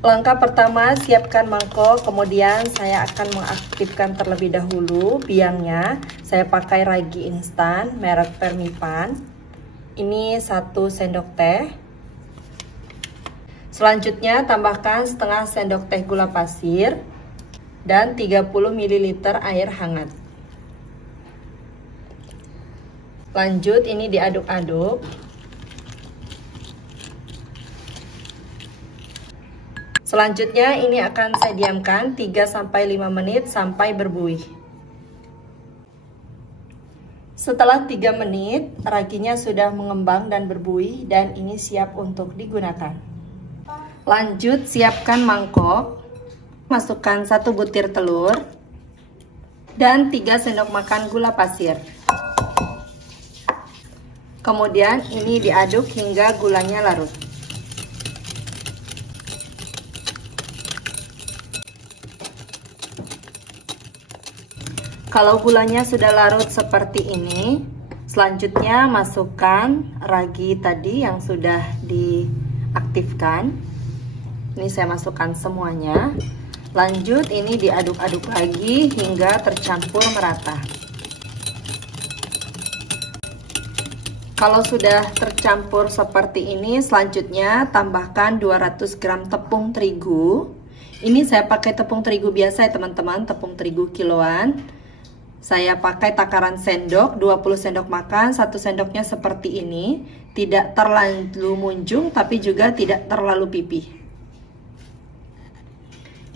Langkah pertama, siapkan mangkok, kemudian saya akan mengaktifkan terlebih dahulu biangnya. Saya pakai ragi instan merek Permipan. Ini 1 sendok teh. Selanjutnya tambahkan setengah sendok teh gula pasir dan 30 ml air hangat. Lanjut, ini diaduk-aduk. Selanjutnya ini akan saya diamkan 3-5 menit sampai berbuih. Setelah 3 menit, raginya sudah mengembang dan berbuih dan ini siap untuk digunakan. Lanjut, siapkan mangkok. Masukkan 1 butir telur dan 3 sendok makan gula pasir. Kemudian ini diaduk hingga gulanya larut. Kalau gulanya sudah larut seperti ini, selanjutnya masukkan ragi tadi yang sudah diaktifkan. Ini saya masukkan semuanya. Lanjut, ini diaduk-aduk lagi hingga tercampur merata. Kalau sudah tercampur seperti ini, selanjutnya tambahkan 200 gram tepung terigu. Ini saya pakai tepung terigu biasa ya teman-teman, tepung terigu kiloan. Saya pakai takaran sendok, 20 sendok makan, 1 sendoknya seperti ini. Tidak terlalu munjung, tapi juga tidak terlalu pipih.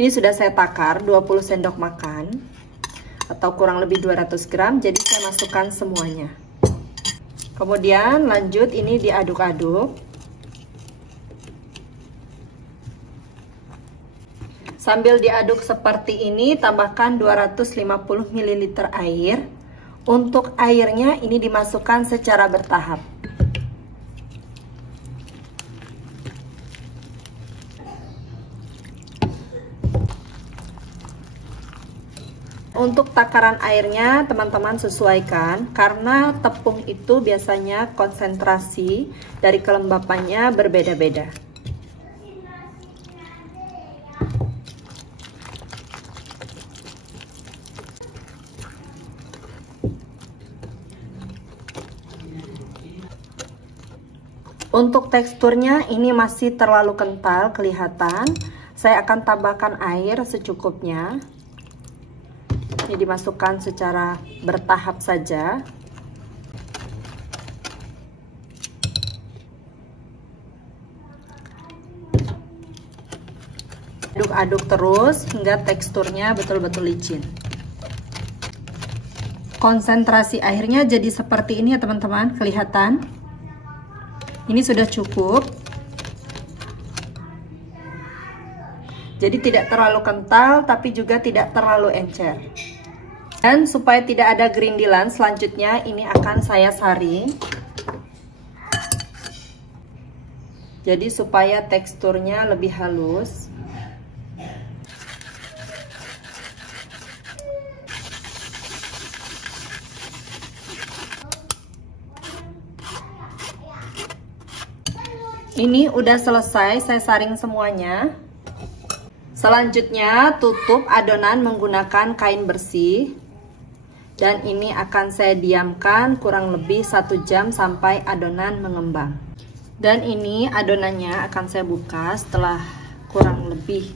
Ini sudah saya takar 20 sendok makan, atau kurang lebih 200 gram, jadi saya masukkan semuanya. Kemudian lanjut, ini diaduk-aduk. Sambil diaduk seperti ini, tambahkan 250 ml air. Untuk airnya ini dimasukkan secara bertahap. Untuk takaran airnya teman-teman sesuaikan, karena tepung itu biasanya konsentrasi dari kelembapannya berbeda-beda. Untuk teksturnya ini masih terlalu kental kelihatan. Saya akan tambahkan air secukupnya. Ini dimasukkan secara bertahap saja. Aduk-aduk terus hingga teksturnya betul-betul licin. Konsentrasi airnya jadi seperti ini ya teman-teman, kelihatan. Ini sudah cukup. Jadi tidak terlalu kental tapi juga tidak terlalu encer. Dan supaya tidak ada gerindilan, selanjutnya ini akan saya saring. Jadi supaya teksturnya lebih halus. Ini udah selesai, saya saring semuanya. Selanjutnya tutup adonan menggunakan kain bersih. Dan ini akan saya diamkan kurang lebih 1 jam sampai adonan mengembang. Dan ini adonannya akan saya buka setelah kurang lebih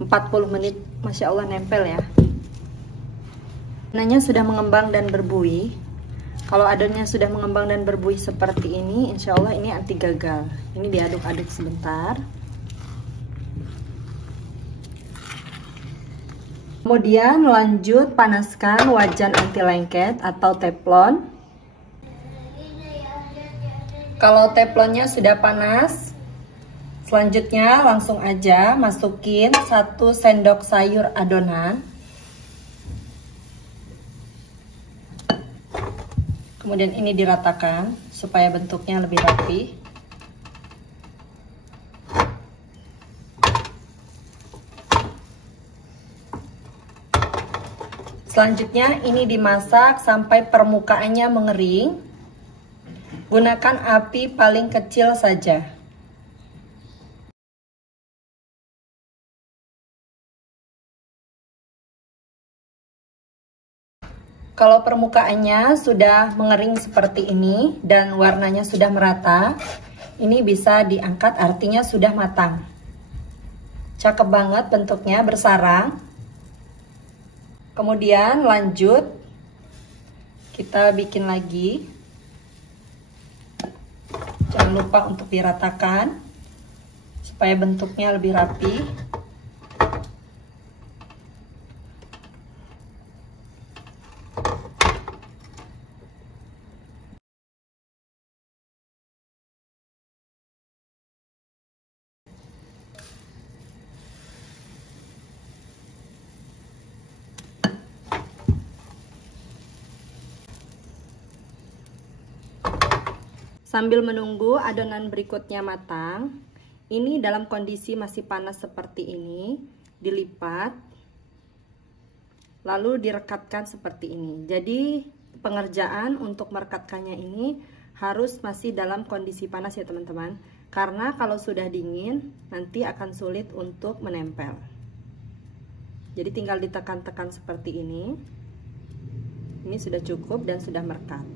40 menit. Masya Allah nempel ya. Adonannya sudah mengembang dan berbuih. Kalau adonannya sudah mengembang dan berbuih seperti ini, insya Allah ini anti gagal. Ini diaduk-aduk sebentar. Kemudian lanjut panaskan wajan anti lengket atau teflon. Kalau teflonnya sudah panas, selanjutnya langsung aja masukin 1 sendok sayur adonan. Kemudian ini diratakan supaya bentuknya lebih rapi. Selanjutnya ini dimasak sampai permukaannya mengering. Gunakan api paling kecil saja. Kalau permukaannya sudah mengering seperti ini dan warnanya sudah merata, ini bisa diangkat, artinya sudah matang. Cakep banget bentuknya, bersarang. Kemudian lanjut, kita bikin lagi. Jangan lupa untuk diratakan supaya bentuknya lebih rapi. Sambil menunggu adonan berikutnya matang, ini dalam kondisi masih panas seperti ini, dilipat, lalu direkatkan seperti ini. Jadi pengerjaan untuk merekatkannya ini harus masih dalam kondisi panas ya teman-teman, karena kalau sudah dingin nanti akan sulit untuk menempel. Jadi tinggal ditekan-tekan seperti ini. Ini sudah cukup dan sudah merekat.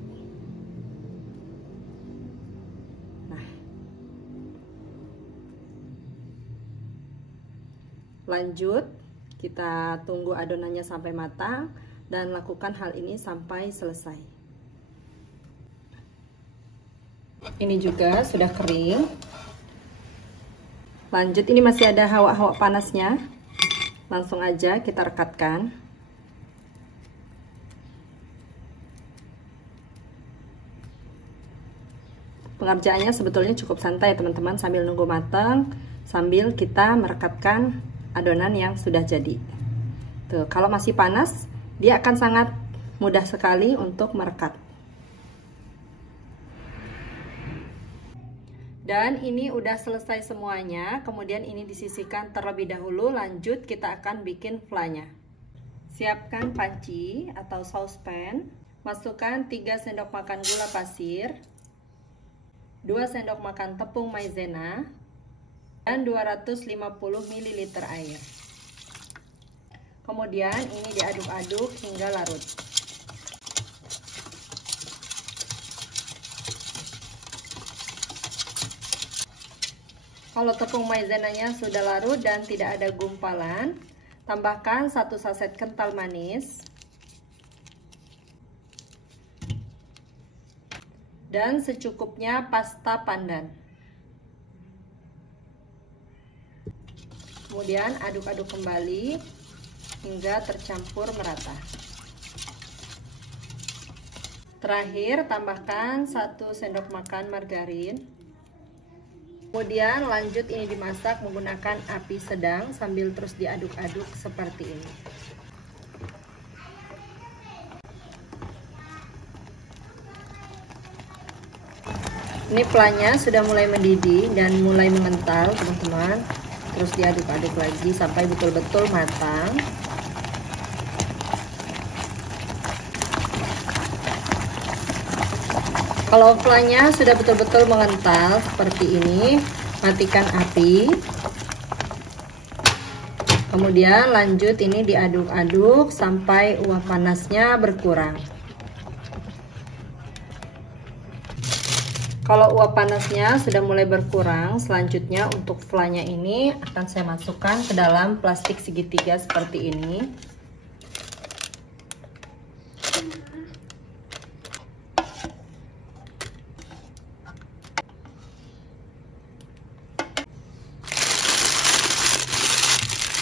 Lanjut, kita tunggu adonannya sampai matang dan lakukan hal ini sampai selesai. Ini juga sudah kering. Lanjut, ini masih ada hawa-hawa panasnya. Langsung aja kita rekatkan. Pengerjaannya sebetulnya cukup santai teman-teman, sambil nunggu matang, sambil kita merekatkan adonan yang sudah jadi. Tuh, kalau masih panas, dia akan sangat mudah sekali untuk merekat. Dan ini udah selesai semuanya. Kemudian ini disisihkan terlebih dahulu. Lanjut, kita akan bikin flanya. Siapkan panci atau saucepan. Masukkan 3 sendok makan gula pasir, 2 sendok makan tepung maizena, dan 250 ml air. Kemudian ini diaduk-aduk hingga larut. Kalau tepung maizenanya sudah larut dan tidak ada gumpalan, tambahkan 1 saset kental manis dan secukupnya pasta pandan. Kemudian aduk-aduk kembali hingga tercampur merata. Terakhir, tambahkan 1 sendok makan margarin. Kemudian lanjut ini dimasak menggunakan api sedang sambil terus diaduk-aduk seperti ini. Ini flanya sudah mulai mendidih dan mulai mengental teman-teman. Terus diaduk-aduk lagi sampai betul-betul matang. Kalau flanya sudah betul-betul mengental seperti ini, matikan api. Kemudian lanjut ini diaduk-aduk sampai uap panasnya berkurang. Kalau uap panasnya sudah mulai berkurang, selanjutnya untuk flanya ini akan saya masukkan ke dalam plastik segitiga seperti ini.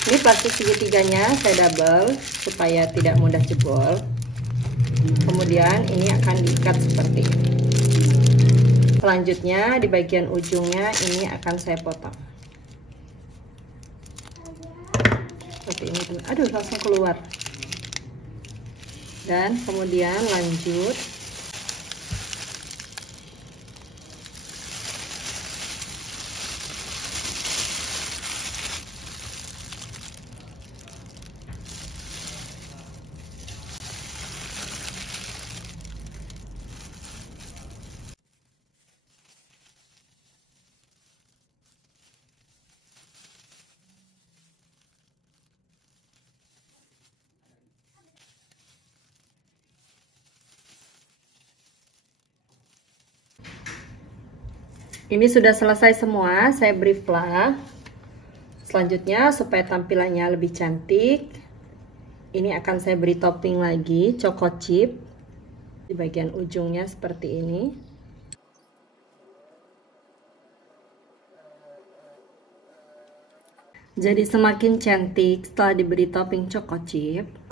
Ini plastik segitiganya saya double supaya tidak mudah jebol. Kemudian ini akan diikat seperti ini. Selanjutnya di bagian ujungnya ini akan saya potong seperti ini. Aduh, langsung keluar. Dan kemudian lanjut Ini sudah selesai semua, saya beri flah. Selanjutnya supaya tampilannya lebih cantik, ini akan saya beri topping lagi, choco chip di bagian ujungnya seperti ini. Jadi semakin cantik setelah diberi topping choco chip.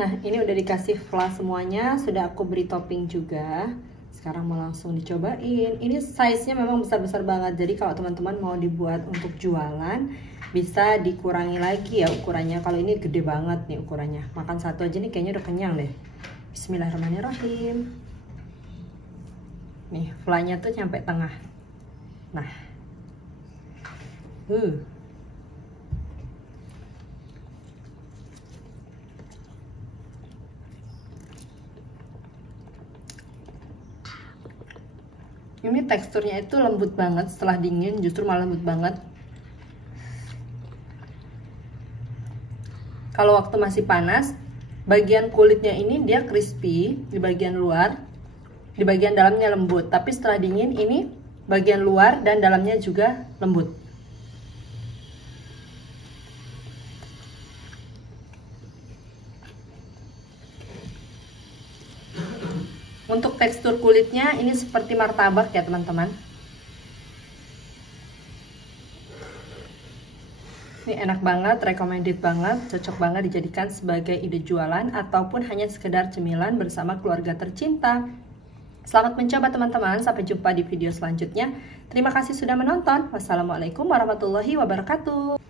Nah, ini udah dikasih flah semuanya, sudah aku beri topping juga. Sekarang mau langsung dicobain. Ini size-nya memang besar-besar banget. Jadi kalau teman-teman mau dibuat untuk jualan, bisa dikurangi lagi ya ukurannya. Kalau ini gede banget nih ukurannya. Makan satu aja nih kayaknya udah kenyang deh. Bismillahirrahmanirrahim. Nih, flanya tuh sampai tengah. Nah. Ini teksturnya itu lembut banget, setelah dingin justru malah lembut banget. Kalau waktu masih panas, bagian kulitnya ini dia crispy di bagian luar, di bagian dalamnya lembut. Tapi setelah dingin ini bagian luar dan dalamnya juga lembut. Untuk tekstur kulitnya ini seperti martabak ya teman-teman. Ini enak banget, recommended banget, cocok banget dijadikan sebagai ide jualan ataupun hanya sekedar cemilan bersama keluarga tercinta. Selamat mencoba teman-teman, sampai jumpa di video selanjutnya. Terima kasih sudah menonton. Wassalamualaikum warahmatullahi wabarakatuh.